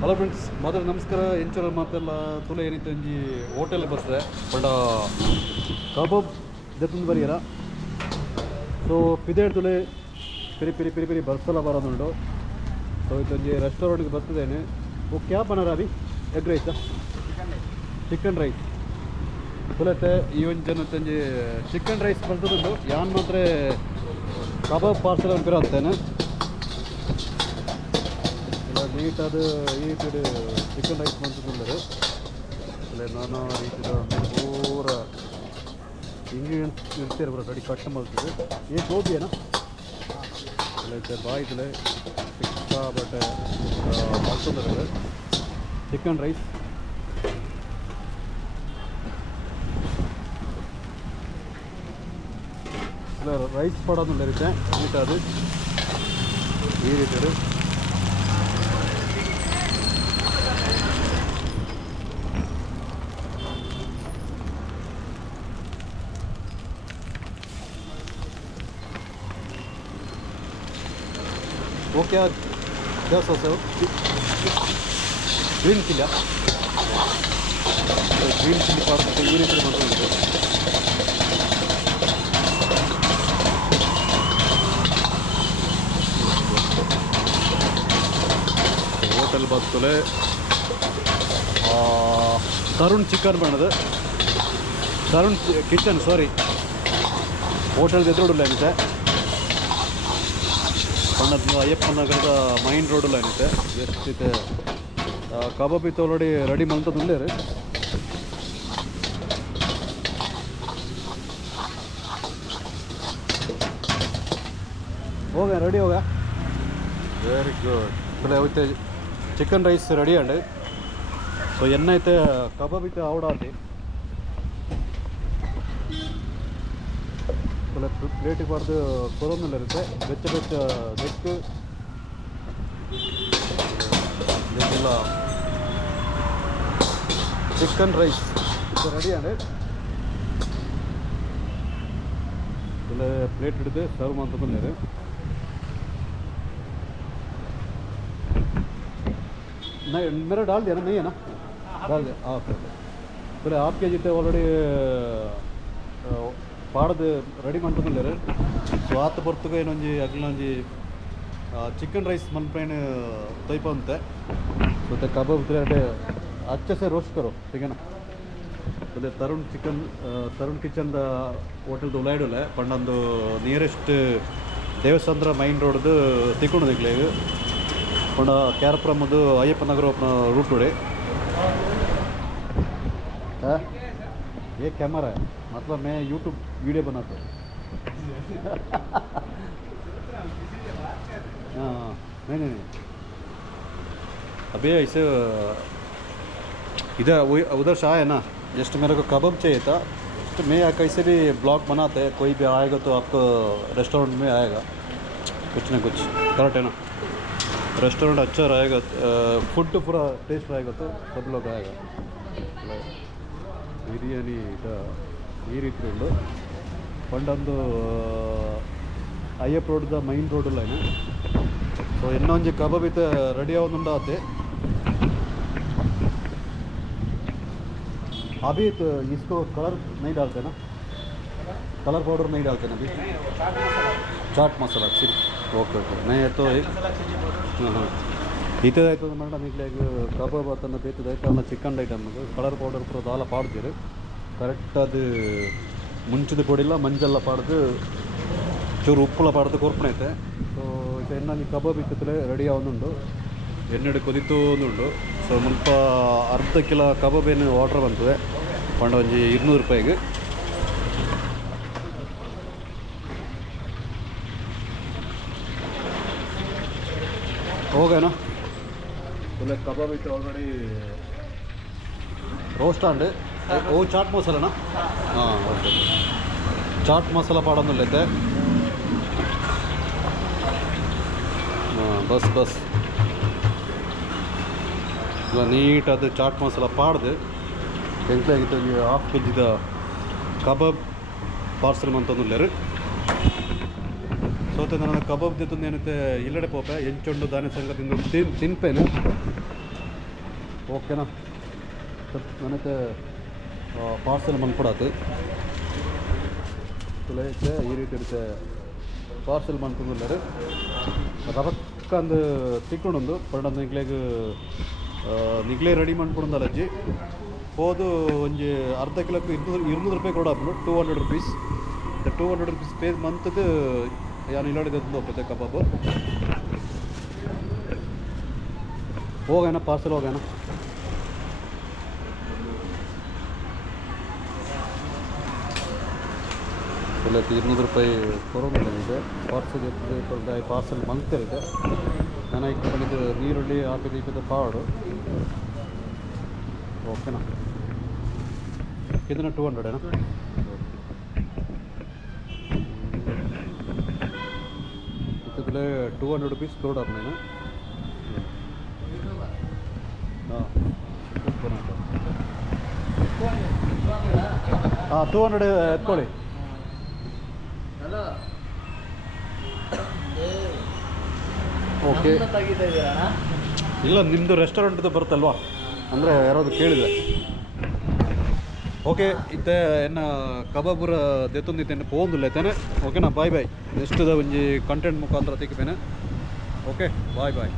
Hello friends, ಮೊದಲು ನಮಸ್ಕಾರ. ಎಂಚೂರ ಮಾತೆಲ್ಲ ತುಲೆ ಏನಿತ್ತು ಒಂಜಿ ಹೋಟೆಲ್ ಬರ್ತದೆ ಬಟ್ ಕಬಾಬ್ ದೆತ್ತೊಂದು ಬರಿಯರ. ಸೊ ಪಿದೇಡ್ ತುಲೆ ಪಿರಿ ಪಿರಿ ಪಿರಿ ಪಿರಿ ಬರ್ಸಲ ಬರೋದುಂಡು. ಸೊ ಇದೊಂಜಿ ರೆಸ್ಟೋರೆಂಟ್ಗೆ ಬರ್ತದೇನೆ. ಓ ಕ್ಯಾ ಬನಾರ ಅಭಿ? ಎಗ್ ರೈಸಾ? ಚಿಕನ್ ರೈಸ್ ತುಲೆತೆ ಈ ಒಂದು ಜನತ್ತೊಂಜಿ ಚಿಕನ್ ರೈಸ್ ಬರ್ತದುಂಡು. ಯಾನ್ ಮಾತ್ರ ಕಬಾಬ್ ಪಾರ್ಸಲ್ ಅನ್ಪಿರ ಅಂತೇನೆ. ನೀಟಾದ ಈ ಕಡೆ ಚಿಕನ್ ರೈಸ್ ಬಂತಂದರೆ ಅಲ್ಲೇ ನಾನಾ ರೀತಿಯ ಪೂರ ಇಂಗ್ರೀಡಿಯೆಂಟ್ಸ್ ಇರ್ತೀರ ಬರೋ ರೆಡಿ ಕಟ್ ಮಾಡ್ತದೆ. ಏನು ಗೋಬಿ ಏನಾ ಅಲ್ಲೈತೆ ಬಾಯ್ತಲೆ ಸಿಕ್ಕಾಬಟ್ಟೆ ಮಾಡ್ತಂದ್ರೆ ಚಿಕನ್ ರೈಸ್. ಇಲ್ಲ ರೈಸ್ ಪಡೋದಿಲ್ಲ ಇರುತ್ತೆ ನೀಟಾದ ಈ ರೀತಿ. वो क्या सॉस है? Green chilli. Green chilli part ಈ ರೀತಿ ಮಾಡ್ಕೊಂಡಿದೆ. ಹೋಟೆಲ್ ಬರ್ತಲೆ ತರುಣ್ ಚಿಕನ್ ಬಣ್ಣದ ತರುಣ್ ಕಿಚನ್ ಸಾರಿ ಹೋಟೆಲ್ ಎದುರುಡಿಲ್ಲ ಏನಿದೆ ಬಣ್ಣದ ಅಯ್ಯಪ್ಪ ನಗರದ ಮೈನ್ ರೋಡಲ್ಲ ಏನಿದೆ ಎಷ್ಟಿದೆ ಕಬಾಬ್ ಇತ್ತು ಆಲ್ರೆಡಿ ರೆಡಿ ಮಾಡ್ತದಲ್ಲೇ ರೀ. ಹೋಗ ರೆಡಿ ಹೋಗ ವೆರಿ ಗುಡ್. ಬೆಲೆ ಹೋಯ್ತೆ chicken rice ready and so ಎನ್ನೈತೆ ಕಬಾಬ್ ಇತ್ತು ಆವಡಾತಿ ಪ್ಲೇಟಿಗೆ ಬಾರ್ದು ಕೊರೋನೆಲ್ಲ ಇರುತ್ತೆ. ಬೆಚ್ಚ ಬೆಚ್ಚ ಬೆಕ್ಕು ಇಲ್ಲ ಚಿಕನ್ ರೈಸ್ ಇದು ರೆಡಿ ಅಂಡ್ ಇಲ್ಲ ಪ್ಲೇಟ್ ಹಿಡಿದು ಸರ್ವ್ ಮಾಡ್ತಂದ್ರೆ मेरा डाल दिया ना? नहीं है ना? डाल दिया. ओके बोले हाफ के जी थे ऑलरेडी ಪಾಡ್ದು ರೆಡಿ ಮಾಡ್ಕೊಂಡ್ರೆ. ಸೊ ಆತ ಬರ್ತಗ ಏನೊಂಜಿ ಅಗ್ಲೊಂಜಿ ಚಿಕನ್ ರೈಸ್ ಮನ್ಪೇನು ತೈಪ ಅಂತೆ. ಮತ್ತೆ ಕಬಾಬ್ ರೆಡಿ अच्छे से रोस्ट करो ठीक है ना. ಅದೇ ತರುಣ್ ಕಿಚನ್ದ ಹೋಟೆಲ್ದು ಉಲಾಯ್ಡಲ್ಲ ಪಂಡೊಂದು ನಿಯರೆಸ್ಟ್ ದೇವಸಂದ್ರ ಮೈನ್ ರೋಡ್ದು ತಿಕ್ಕೊಂಡು ದಿಕ್ಲೇಗ ಪಂಡ ಕ್ಯಾರಪುರಮ್ಮದು ಅಯ್ಯಪ್ಪ ನಗರ ರೂಟ್ ಉಡೆ. ये कैमरा है मतलब मैं यूट्यूब वीडियो बनाता हूँ. हाँ नहीं अभी ऐसे इधर उधर शाह है ना. जस्ट मेरे को कबाब चाहिए था तो मैं कैसे भी ब्लॉग बनाते हैं. कोई भी आएगा तो आपको रेस्टोरेंट में आएगा कुछ ना कुछ करेक्ट है ना. रेस्टोरेंट अच्छा रहेगा फूड पूरा टेस्ट रहेगा तो सब लोग आएगा. ಬಿರಿಯಾನಿ ಈ ರೀತಿ ಉಂಡು ಪಂಡೊಂದು ಅಯ್ಯಪ್ಪ ರೋಡ್ದ ಮೈನ್ ರೋಡಲ್ಲ ಏನು. ಸೊ ಇನ್ನೊಂದು ಕಬಾಬ್ ಇತ್ತು ರೆಡಿ ಆಗೋದುಂಡು ಆತೆ. अभी तो इसको कलर नहीं डालते ना? कलर पाउडर नहीं डालते ना अभी? चाट मसाला सिर्फ. ओके ओके नहीं तो हाँ ಇತ್ತದಾಯ್ತು ಮೇಡಮ್ ಈಗ ಕಬಾಬ್ ಆತನ ಬೇತದಾಯ್ತು ಅನ್ನ ಚಿಕನ್ ಐಟಮ್ ಕಲರ್ ಪೌಡರ್ ಪೂರ ದಾಲ ಪಾಡ್ತೀರಿ ಕರೆಕ್ಟ್ ಅದು ಮುಂಚದ ಪೊಡಿಲ್ಲ ಮಂಜೆಲ್ಲ ಪಾಡ್ದು ಚೂರು ಉಪ್ಪುಲ ಪಾಡ್ದು ಕೊರ್ಪಣೆ ಐತೆ. ಸೊ ಇದು ಎಣ್ಣೆ ಕಬಾಬ್ ಇತ್ತಲೆ ರೆಡಿ ಆಗೋದುಂಡು ಎಣ್ಣೆಡು ಕೊದಿತು ಒಂದುಂಡು. ಸೊ ಮುಲ್ಪ ಅರ್ಧ ಕಿಲೋ ಕಬಾಬ್ ಏನು ಆರ್ಡ್ರ್ ಬಂತದೆ ಪಂಡ ಒಂಜಿ 200 ರೂಪಾಯಿಗೆ. ಹೋಗೇನಾ बोले कबाब इतना ऑलरेडी रोस्ट आंड वो चाट मसाला ना. हाँ ओके चाट मसाला पाड़ोದು लेते. हाँ बस बस ನೀಟ್ ಅದು ಚಾಟ್ ಮಸಾಲ ಪಾಡ್ದು ಎಂಟ್ಲಾಗಿತ್ತು ಹಾಫ್ ಕೆ ಜಿದ ಕಬಾಬ್ ಪಾರ್ಸಲ್ ಮಂತೊಂದುಲ್ಲೆರ್. ಸೋತೆ ನನ್ನ ಕಬಾಬ್ ಜೊತೆ ಏನೈತೆ ಇಲ್ಲಡೆ ಪೋಪೆ ಎಂಚೊಂಡು ದಾನೆ ಸಂಘದಿಂದ ತಿನ್ಪೇನು ಓಕೆನಾ ನನಗೆ ಪಾರ್ಸೆಲ್ ಬಂದ್ಕೊಡತ್ತೆ ತುಳೈತೆ ಈ ರೀತಿ ಇರುತ್ತೆ ಪಾರ್ಸೆಲ್ ಬಂದ್ಕೊಂಡ್ರೆ ರವಕ್ಕಂದು ತಿಕ್ಕೊಂಡೊಂದು ಪರ್ಣದ ನಿಗ್ಲೇ ರೆಡಿ ಮಾಡ್ಕೊಂಡಲ್ಲ ಅಜ್ಜಿ ಹೋದು ಒಂಜಿ ಅರ್ಧ ಕಿಲೋಕ್ಕೆ 200 ರೂಪಾಯಿ ಕೊಡಪ್ಪು 200 ರುಪೀಸ್ 200 ರುಪೀಸ್ ಪೇ ಮಂತದ್ದು ಯಾನು ಇಲ್ಲಾಡಿದ್ದು ಒಪ್ಪತ್ತೆ ಕಬಾಬು ಹೋಗೋಣ ಪಾರ್ಸೆಲ್ ಹೋಗೋಣ ಇಲ್ಲ 200 ರೂಪಾಯಿ ಕೊರೋನಿದೆ ಪಾರ್ಸೆಲ್ ಇರ್ತದೆ ಪಾರ್ಸೆಲ್ ಮಂಗ್ತಿರುತ್ತೆ ನಾನು ಈಗ ಬಂದಿದ್ದು ನೀರುಳ್ಳಿ ಹಾಕಿದ ಪಾಡು ಓಕೆನಾ ಇದನ್ನು 200 ಏನಾ ಇದರಲ್ಲಿ 200 ರುಪೀಸ್ ಕೊಡೋರು ನೀನು ಹಾಂ 200 ಎತ್ಕೊಳ್ಳಿ ಓಕೆ ಇಲ್ಲ ನಿಮ್ಮದು ರೆಸ್ಟೋರೆಂಟ್ದು ಬರುತ್ತಲ್ವಾ ಅಂದರೆ ಯಾರಾದ್ರು ಕೇಳಿದರೆ ಓಕೆ ಇತ್ತೆ ಎನ್ನ ಕಬಾಬುರ ದೆತ್ತೊಂದಿತ್ತೇನೆ ಪೋಂದಿಲ್ಲ ಐತೇನೆ ಓಕೆನಾ ಬಾಯ್ ಬಾಯ್ ನೆಕ್ಸ್ಟ್ ಒಂಜಿ ಕಂಟೆಂಟ್ ಮುಖಾಂತರ ತೆಗಿಪೇನೆ ಓಕೆ ಬಾಯ್ ಬಾಯ್